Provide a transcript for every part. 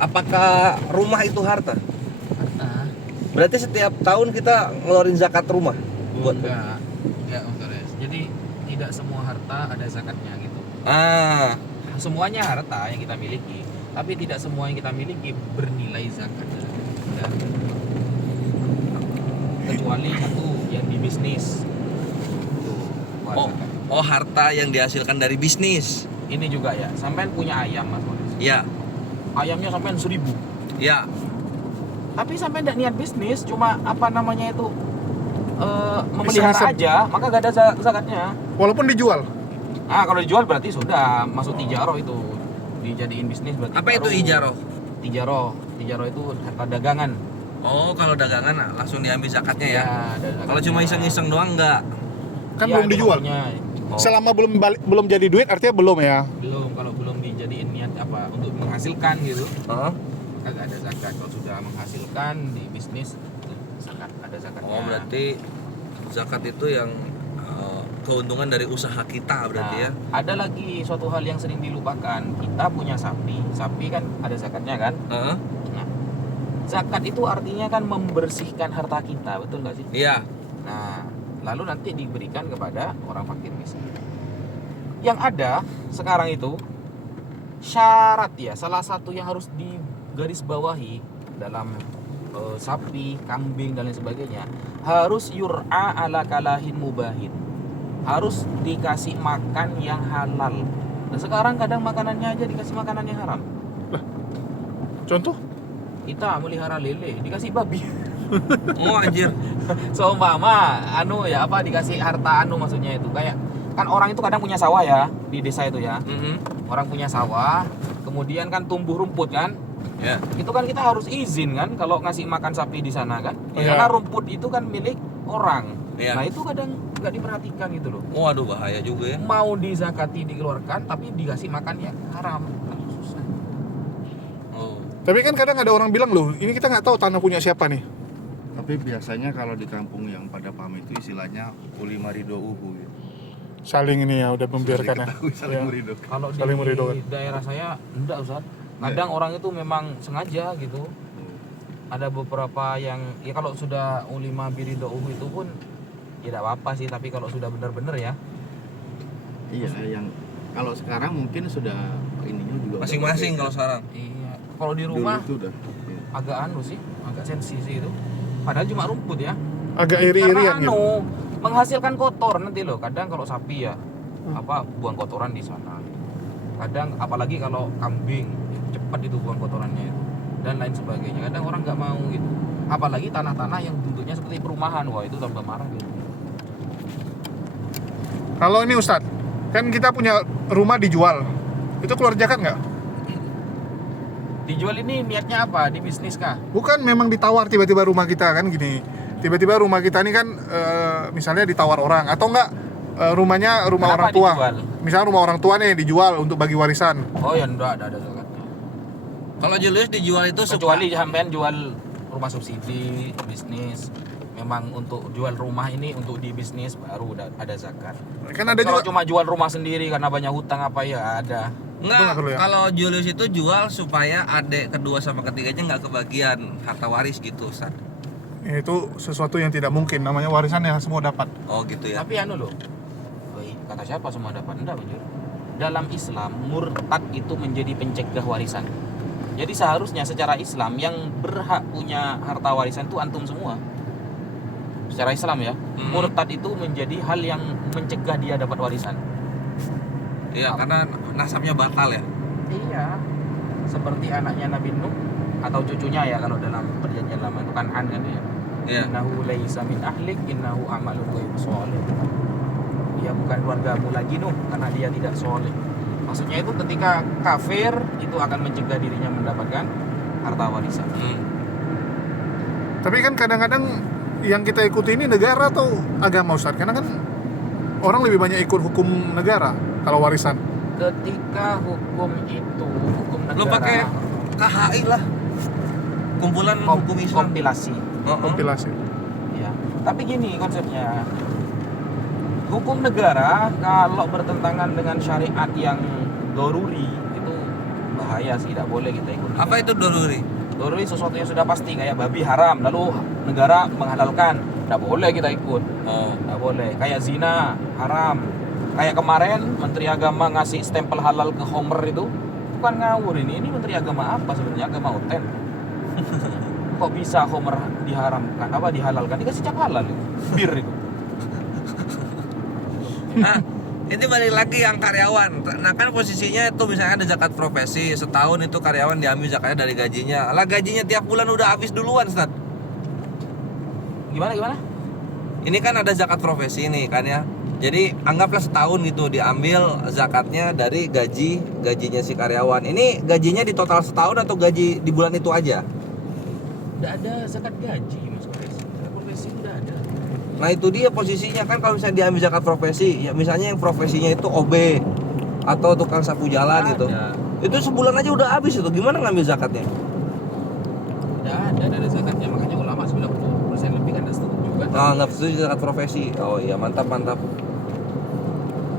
Apakah rumah itu harta? Harta. Berarti setiap tahun kita ngeluarin zakat rumah buat Enggak, Om Torres. Jadi tidak semua harta ada zakatnya gitu. Semuanya harta yang kita miliki, tapi tidak semua yang kita miliki bernilai zakat. Dan kecuali satu yang di bisnis. Tuh, Oh, zakat. oh harta yang dihasilkan dari bisnis. Ini juga ya, sampean punya ayam Mas Boris. Ya, Ayamnya sampean 1.000. ya. Tapi sampean tidak niat bisnis, cuma apa namanya itu memelihara Iseng-iseng. aja, maka gak ada zakatnya. Walaupun dijual. Kalau dijual berarti sudah masuk tijaroh itu. Dijadiin bisnis berarti. Apa itu baru ijaroh? Tijaroh itu harta dagangan. Oh, kalau dagangan langsung diambil zakatnya ya. ada zakatnya. Kalau cuma iseng-iseng doang enggak. Kan Iya, belum itu dijual. maksudnya. Oh. Selama belum jadi duit artinya belum ya. Belum, kalau belum dijadiin niat apa untuk menghasilkan gitu, Hah? kagak ada zakat. Kalau sudah menghasilkan di bisnis itu zakat, ada zakatnya. Oh, berarti zakat itu yang keuntungan dari usaha kita berarti ya. Ada lagi suatu hal yang sering dilupakan. Kita punya sapi kan ada zakatnya kan. Heeh. Nah, zakat itu artinya kan membersihkan harta kita, betul nggak sih? Iya. Nah, lalu nanti diberikan kepada orang fakir miskin. Yang ada sekarang itu syarat ya, salah satu yang harus digarisbawahi dalam sapi, kambing dan lain sebagainya, harus yur'a ala kalahin mubahin. Harus dikasih makan yang halal. Nah, sekarang kadang makanannya aja dikasih makanan yang haram. Contoh? Kita melihara lele dikasih babi. Oh, anjir. Seumpama dikasih harta maksudnya itu kayak kan orang itu kadang punya sawah ya di desa itu ya. Orang punya sawah, kemudian kan tumbuh rumput kan. Ya. Itu kan kita harus izin kan kalau ngasih makan sapi di sana kan. Iya. Karena rumput itu kan milik orang. Iya. Nah, itu kadang nggak diperhatikan gitu loh. Waduh, bahaya juga ya. Mau dizakati dikeluarkan tapi dikasih makan yang haram. Susah. Oh. Tapi kan kadang ada orang bilang loh, ini kita nggak tahu tanah punya siapa nih. Tapi biasanya kalau di kampung yang pada paham itu istilahnya ulima ridho uhu gitu. Saling ini ya udah membiarkan ya. Saling Ya. meridho. Kalau Saling di meridhokan. daerah saya enggak Ustaz. Kadang orang itu memang sengaja gitu. Ada beberapa yang ya kalau sudah ulima biridouh itu pun ya tidak apa-apa sih, tapi kalau sudah benar-benar ya Iya, yang kalau sekarang mungkin sudah ininya juga udah Masing-masing berbeda. kalau sekarang. iya. Kalau di Dulu rumah itu udah. Iya. agak sih, agak sensi sih itu. Padahal cuma rumput ya. Agak Karena iri-irian gitu. menghasilkan kotor nanti loh. Kadang kalau sapi ya buang kotoran di sana. Kadang apalagi kalau kambing cepat itu buang kotorannya itu dan lain sebagainya. Kadang orang nggak mau gitu. Apalagi tanah-tanah yang bentuknya seperti perumahan, wah itu tambah marah gitu. Kalau ini Ustadz, kan kita punya rumah dijual. Itu keluar zakat nggak? Dijual ini niatnya apa? Di bisnis kah? Bukan memang ditawar tiba-tiba rumah kita kan gini. Tiba-tiba rumah kita ini kan misalnya ditawar orang atau enggak rumahnya rumah Kenapa orang tua. dijual? Misalnya rumah orang tua nih dijual untuk bagi warisan. Oh ya enggak ada zakatnya. Kalau Julius dijual itu Kecuali sampean jual rumah subsidi, bisnis. Memang untuk jual rumah ini untuk di bisnis baru ada zakat. Kan ada Kalau juga cuma jual rumah sendiri karena banyak hutang apa ya ada. Itu nggak perlu Enggak, ya? kalau Julius itu jual supaya adik kedua sama ketiganya nggak kebagian harta waris gitu, Ustaz. itu sesuatu yang tidak mungkin, namanya warisan yang semua dapat. Oh gitu ya. Tapi loh. Kata siapa semua dapat? Enggak, Bujur. Dalam Islam, murtad itu menjadi pencegah warisan. Jadi seharusnya secara Islam yang berhak punya harta warisan itu antum semua. Secara Islam ya, murtad itu menjadi hal yang mencegah dia dapat warisan. Iya, karena nasabnya batal ya. Iya. Seperti anaknya Nabi Nuh atau cucunya ya kalau dalam perjanjian lama itu Kan'an kan ya. Iya. Innahu laisa min ahlik innahu amalun ghairu sholih. Dia bukan keluargamu lagi Nuh karena dia tidak soleh. Maksudnya itu ketika kafir itu akan mencegah dirinya mendapatkan harta warisan. Tapi kan kadang-kadang yang kita ikuti ini negara atau agama Ustaz? Karena kan orang lebih banyak ikut hukum negara kalau warisan. Ketika hukum negara Lo pakai KHI lah. Kumpulan hukum Islam. kompilasi. Kompilasi. Ya. Tapi gini konsepnya. Hukum negara kalau bertentangan dengan syariat yang doruri itu bahaya sih, tidak boleh kita ikut. Apa itu doruri? Doruri sesuatu yang sudah pasti, kayak babi haram, lalu negara menghalalkan, tidak boleh kita ikut. Oh. Tidak boleh. Kayak zina haram. Kayak kemarin Menteri Agama ngasih stempel halal ke Homer itu, bukan ngawur ini Menteri Agama apa sebenarnya, agama Uten. Kok bisa Homer diharamkan, dihalalkan? Dikasih cap halal itu, bir itu. Nah, ini balik lagi yang karyawan. Nah kan posisinya itu misalnya ada zakat profesi, setahun itu karyawan diambil zakatnya dari gajinya. Lah gajinya tiap bulan udah habis duluan, Ustaz. Gimana? Ini kan ada zakat profesi nih kan ya. Jadi anggaplah setahun gitu diambil zakatnya dari gajinya si karyawan. Ini gajinya di total setahun atau gaji di bulan itu aja? Tidak ada zakat gaji, Mas Profesi. Zakat profesi tidak ada. Nah itu dia posisinya kan, kalau misalnya diambil zakat profesi, ya misalnya yang profesinya itu OB atau tukang sapu jalan gitu. Ada. Itu sebulan aja udah habis itu. Gimana ngambil zakatnya? Tidak ada zakatnya, makanya ulama 90% lebih kan tidak setuju juga. Ah, nggak setuju zakat profesi. Oh iya, mantap.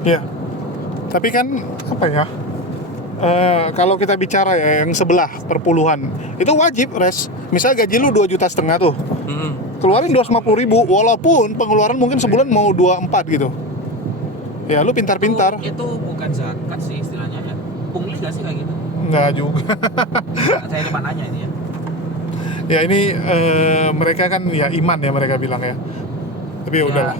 Ya. Tapi kan apa ya? Kalau kita bicara ya yang sebelah perpuluhan, itu wajib res. Misalnya gaji lu 2,5 juta tuh, keluarin 250.000, walaupun pengeluaran mungkin sebulan mau 24 gitu. Ya lu pintar-pintar. Itu bukan zakat sih istilahnya ya. Pungli gak sih kayak gitu? Enggak juga. Saya cuma nanya ini ya. Ya ini mereka kan ya iman ya mereka bilang ya. Tapi ya udahlah.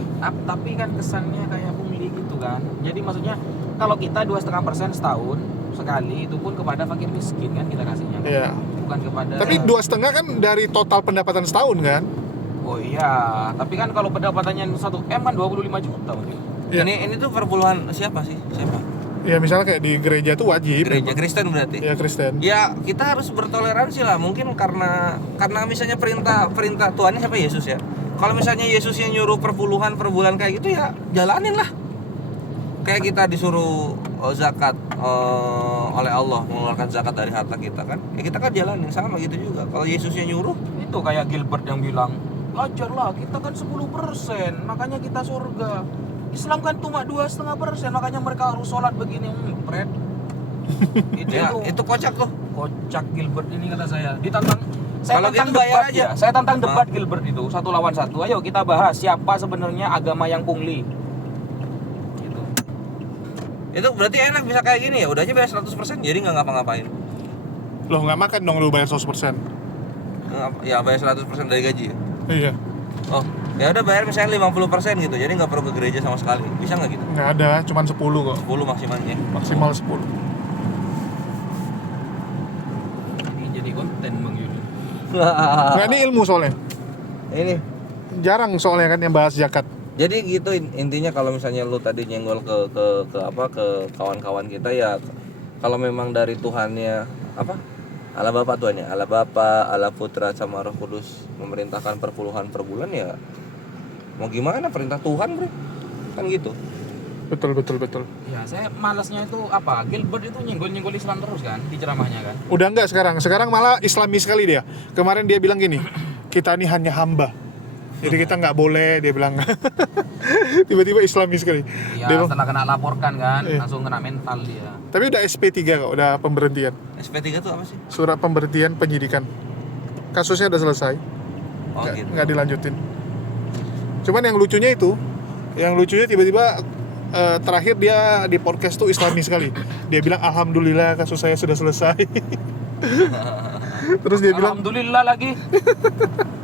Tapi kan kesannya kayak pungli gitu kan. Jadi maksudnya kalau kita 2,5% setahun sekali, itu pun kepada fakir miskin kan kita kasihnya kan? Iya. Bukan kepada. Tapi 2,5 kan dari total pendapatan setahun kan? Oh iya, tapi kan kalau pendapatannya 1M kan 25 juta mungkin. Iya. Ini tuh perpuluhan siapa sih? Siapa? Ya misalnya kayak di gereja tuh wajib. Gereja Kristen berarti. Ya Kristen. Ya kita harus bertoleransi lah. Mungkin karena misalnya perintah Tuhannya siapa? Yesus ya. Kalau misalnya Yesus yang nyuruh perpuluhan per bulan kayak gitu, ya jalanin lah. Kayak kita disuruh zakat oleh Allah, mengeluarkan zakat dari harta kita kan. Ya kita kan jalanin sama gitu juga. Kalau Yesus yang nyuruh, Itu kayak Gilbert yang bilang, ajarlah kita kan 10%, makanya kita surga. Islam kan cuma 2,5%, makanya mereka harus sholat begini. Pret. itu kocak tuh. Kocak Gilbert ini kata saya. Ditantang. Saya Kalau tantang gitu bayar debat aja. ya. Saya tantang debat Gilbert itu 1 lawan 1. Ayo kita bahas siapa sebenarnya agama yang pungli. Gitu. Itu berarti enak bisa kayak gini ya. Udah aja bayar 100%, jadi nggak ngapa-ngapain. Loh nggak makan dong lu bayar 100%. Ya bayar 100% dari gaji ya. Iya. Oh, ya udah bayar misalnya 50% gitu. Jadi nggak perlu ke gereja sama sekali. Bisa nggak gitu? Nggak ada, cuman 10 kok. 10 maksimalnya. Maksimal 10. Ini jadi konten Bang Yudi. Nah ini ilmu soalnya. Ini. Jarang soalnya kan yang bahas zakat. Jadi gitu intinya, kalau misalnya lu tadi nyenggol ke kawan-kawan kita ya, kalau memang dari Tuhannya apa? Allah Bapa Tuhannya, Allah Bapa, Allah Putra sama Roh Kudus memerintahkan perpuluhan per bulan, ya mau gimana, perintah Tuhan, Bre. Kan gitu. Betul. Ya, saya malasnya itu apa? Gilbert itu nyenggol-nyenggol Islam terus kan di ceramahnya kan. Udah enggak sekarang. Sekarang malah Islami sekali dia. Kemarin dia bilang gini, kita ini hanya hamba. Jadi kita nggak boleh, dia bilang. Tiba-tiba Islami sekali. Ya, Dia bilang, setelah kena laporkan kan, Iya. langsung kena mental dia. tapi udah SP3 kok, udah pemberhentian. SP3 tuh apa sih? Surat pemberhentian penyidikan. Kasusnya udah selesai. Oh gitu. Nggak dilanjutin. Cuman yang lucunya tiba-tiba terakhir dia di podcast tuh Islami sekali. Dia bilang alhamdulillah kasus saya sudah selesai. Terus dia bilang, Alhamdulillah lagi.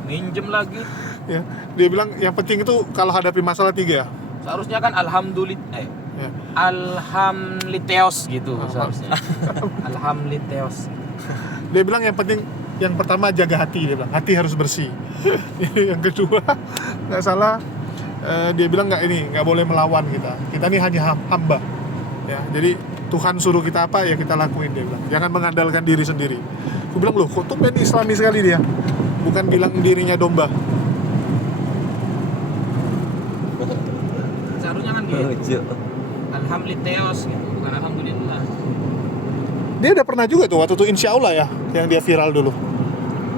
Minjem lagi. ya, dia bilang yang penting itu kalau hadapi masalah 3. Seharusnya kan alhamdulillah. Ya. Alhamliteos gitu seharusnya. Alhamliteos. Dia bilang yang penting, yang pertama jaga hati, dia bilang hati harus bersih. Yang kedua nggak salah, dia bilang nggak boleh melawan kita ini hanya hamba ya, jadi Tuhan suruh kita apa ya kita lakuin, dia bilang jangan mengandalkan diri sendiri. Aku bilang loh kok tumben Islami sekali dia, bukan bilang dirinya domba. Seharusnya kan gitu. Alhamliteos gitu, bukan alhamdulillah. Dia udah pernah juga tuh waktu itu insya Allah ya, yang dia viral dulu.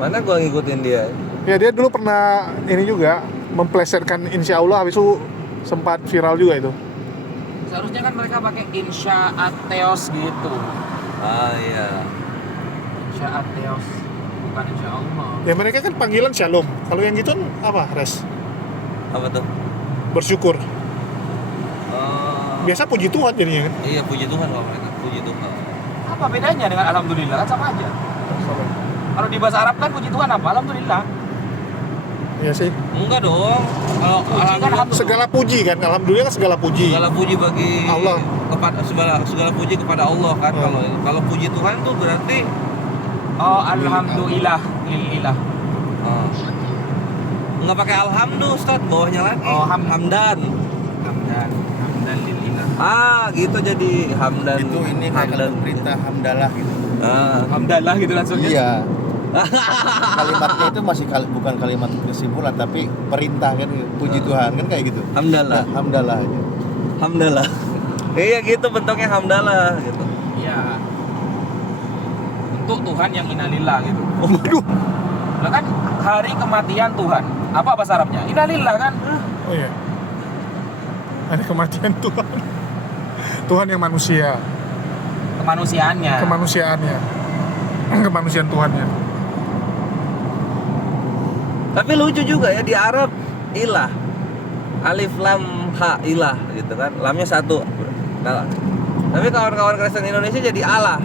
Mana gua ngikutin dia. Ya dia dulu pernah ini juga memplesetkan insya Allah, habis itu sempat viral juga itu. Seharusnya kan mereka pakai insya ateos gitu. Ah iya. Syaat Theos, bukan insya Allah. Ya mereka kan panggilan shalom. Kalau yang gitu apa, Res? Apa tuh? Bersyukur. Oh, Biasa puji Tuhan jadinya kan. iya puji Tuhan kalau mereka puji Tuhan. Apa bedanya dengan alhamdulillah? Kan sama aja. Kalau di bahasa Arab kan puji Tuhan apa? Alhamdulillah. Iya sih. Enggak dong. Kalau Puji kan alhamdulillah Segala puji kan. Alhamdulillah kan segala puji. segala puji bagi Allah. kepada segala puji kepada Allah kan. Hmm. Kalau puji Tuhan tuh berarti Oh, alhamdulillah lillah. oh, nggak pakai alhamdulillah Ustaz, bawahnya lagi. Oh, hamdan. Hamdan lillah. Ah, gitu jadi hamdan. Itu ini kayak perintah hamdalah gitu. Ah. Alhamdulillah gitu langsung. Iya. Kalimatnya itu masih bukan kalimat kesimpulan tapi perintah kan, puji Tuhan kan kayak gitu. Hamdalah. Nah, hamdalah aja. Hamdalah. Iya gitu bentuknya hamdalah gitu. Iya. Untuk Tuhan yang inalillah gitu. Waduh. Lah kan hari kematian Tuhan. Apa bahasa Arabnya? Inalillah kan? Oh iya. Ada kematian Tuhan. Tuhan yang manusia. Kemanusiaannya. Kemanusiaannya. Kemanusiaan Tuhannya. Tapi lucu juga ya di Arab ilah. Alif lam ha ilah gitu kan. Lamnya satu. Nah, tapi kawan-kawan Kristen Indonesia jadi Allah.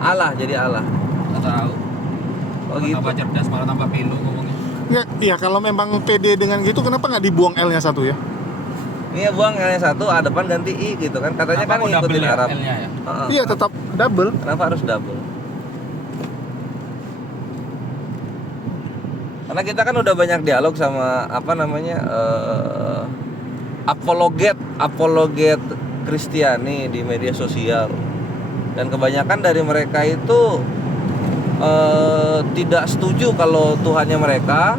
Allah jadi Allah. Nggak tahu. Oh gitu. Tambah cerdas malah tambah pilu ngomongnya. Ya kalau memang pede dengan gitu kenapa nggak dibuang L-nya satu ya? Iya buang L-nya satu, A depan ganti I gitu kan. Katanya Kenapa kan kok double ngikutin ya Arab. L-nya ya? Heeh. Iya tetap double. Kenapa harus double? Karena kita kan udah banyak dialog sama apa namanya apologet Kristiani di media sosial, dan kebanyakan dari mereka itu tidak setuju kalau Tuhannya mereka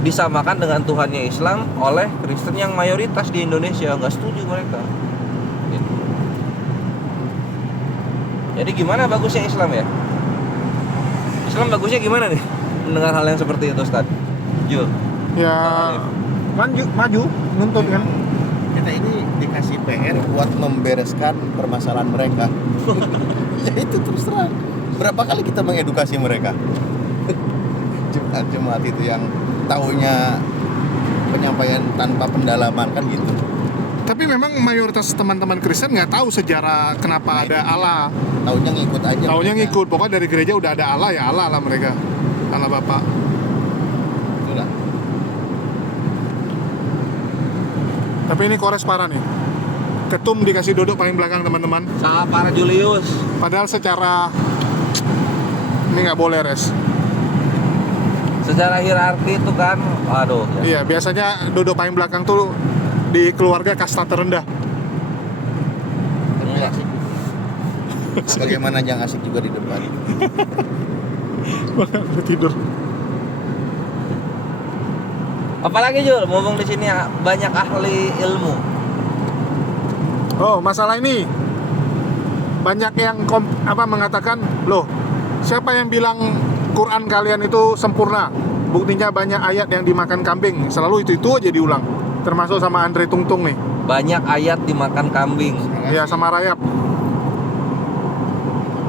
disamakan dengan Tuhannya Islam oleh Kristen yang mayoritas di Indonesia. Nggak setuju mereka gitu. Jadi gimana bagusnya Islam ya? Islam bagusnya gimana nih mendengar hal yang seperti itu, Ustaz? Jul. Ya maju nuntut kan. Kita ini dikasih PR buat membereskan permasalahan mereka. Ya itu terus terang. Berapa kali kita mengedukasi mereka? Jemaat itu yang taunya penyampaian tanpa pendalaman kan gitu. Tapi memang mayoritas teman-teman Kristen nggak tahu sejarah kenapa ada Allah. Taunya ngikut aja. Taunya mereka. ngikut. Pokoknya dari gereja udah ada Allah ya Allah lah mereka. Allah Bapa. Itulah. Tapi ini kores parah nih. Ketum dikasih duduk paling belakang teman-teman. Sama para Julius. Padahal secara ini nggak boleh res. Secara hierarki itu kan, aduh. Ya. Iya biasanya duduk paling belakang tuh di keluarga kasta terendah. Tapi asik. Bagaimana yang asik juga di depan. Udah tidur. Apalagi Jul, ngomong di sini banyak ahli ilmu. Oh masalah ini banyak yang mengatakan loh siapa yang bilang Quran kalian itu sempurna? Buktinya banyak ayat yang dimakan kambing. Selalu itu aja diulang. Termasuk sama Andre Tungtung nih. Banyak ayat dimakan kambing. Ya sama Rayap.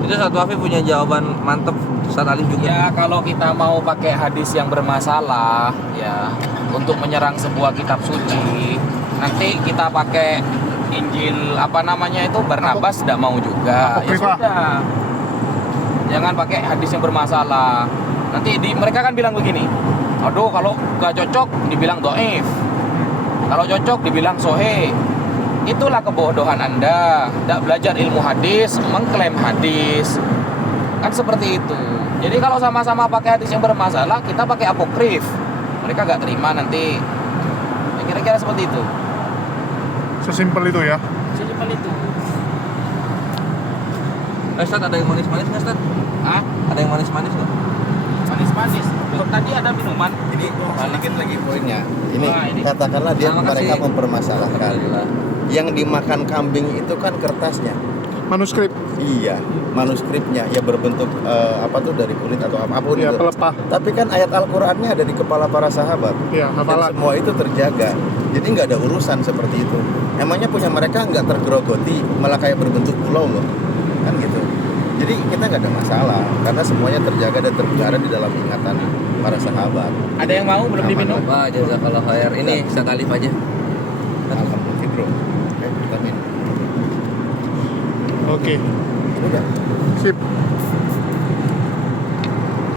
Itu Ustaz Wafi punya jawaban mantep. Ustaz Alif juga. Ya kalau kita mau pakai hadis yang bermasalah ya untuk menyerang sebuah kitab suci, nanti kita pakai Injil apa namanya itu Barnabas tidak mau juga. Ya Apokrifa. sudah. Jangan pakai hadis yang bermasalah. Nanti mereka kan bilang begini. Aduh kalau gak cocok dibilang doif. Kalau cocok dibilang sohe. Itulah kebodohan Anda. Tidak belajar ilmu hadis, mengklaim hadis. Kan seperti itu. Jadi kalau sama-sama pakai hadis yang bermasalah, kita pakai apokrif. Mereka gak terima nanti. Ya, kira-kira seperti itu. Sesimpel itu ya. Sesimpel itu. Ustaz ada yang manis-manis nggak Ustaz? Hah? Ada yang manis-manis nggak? Manis-manis. Tadi ada minuman. Ini sedikit lagi poinnya. Ini, Wah, ini. katakanlah dia Terima mereka kasih. mempermasalahkan. Alhamdulillah. Yang dimakan kambing itu kan kertasnya. Manuskrip. Iya, manuskripnya ya berbentuk apa tuh dari kulit atau apapun Ya itu. pelepah. Tapi kan ayat Al-Qur'annya ada di kepala para sahabat. Ya Dan hafalan. semua itu terjaga. Jadi nggak ada urusan seperti itu. Emangnya punya mereka nggak tergerogoti, malah kayak berbentuk pulau loh. Kan gitu. Jadi kita nggak ada masalah karena semuanya terjaga dan terpelihara di dalam ingatan para sahabat. Ada yang mau belum Aman, diminum? Pak, jazakallah khair. Ini sekali aja. Alhamdulillah bro. Kita minum. Oke, Udah. sip.